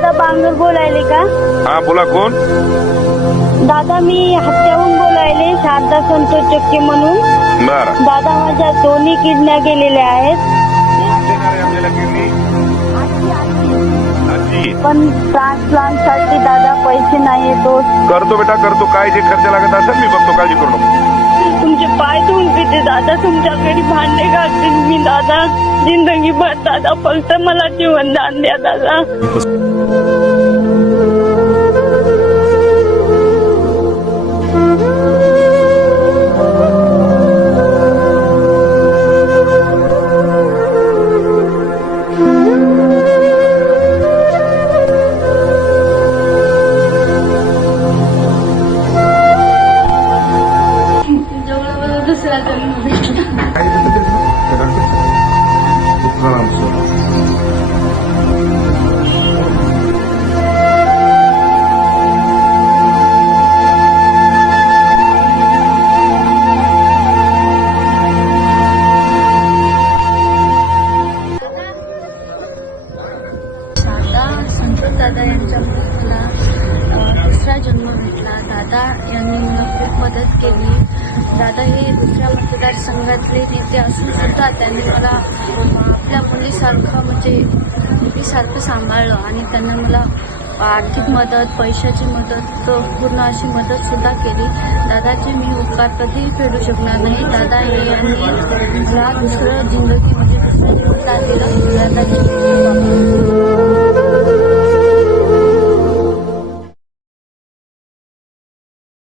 दादा बांगर बोलायले का? हा बोला कोण? दादा मी हत्याहून बोलायले शारदा संतोष चक्के म्हणून. बर. दादा माझ्या दोन्ही किडन्या गेलेल्या आहेत. पण ट्रान्सप्लांटसाठी दादा पैसे नाही तो करतो बेटा करतो. काय जे खर्च लागत असेल मी बघतो. काळजी करू नको. तुमचे पाय धुवून पिते दादा तुमच्याकडे भांडे घालते मी दादा. जिंदगीभर दादा फक्त मला जीवन दान द्या दादा. दुसरा जन्म भेटला दादा संतोष दादा यांच्यामुळे मला अ, दुसरा जन्म घेतला. दादा यांनी मला खूप मदत केली. दादा हे दुसऱ्या मतदारसंघातले नेते असून सुद्धा त्यांनी मला आपल्या मुलीसारखं म्हणजे मुलीसारखं सांभाळलं आणि त्यांना मला आर्थिक मदत पैशाची मदत पूर्ण अशी मदत सुद्धा केली. दादाचे मी उपकार कधीही फेडू शकणार नाही. दादा हे यांनी मला दुसरं जिंदगीमध्ये दुसरं जीवन दिलं. दादाची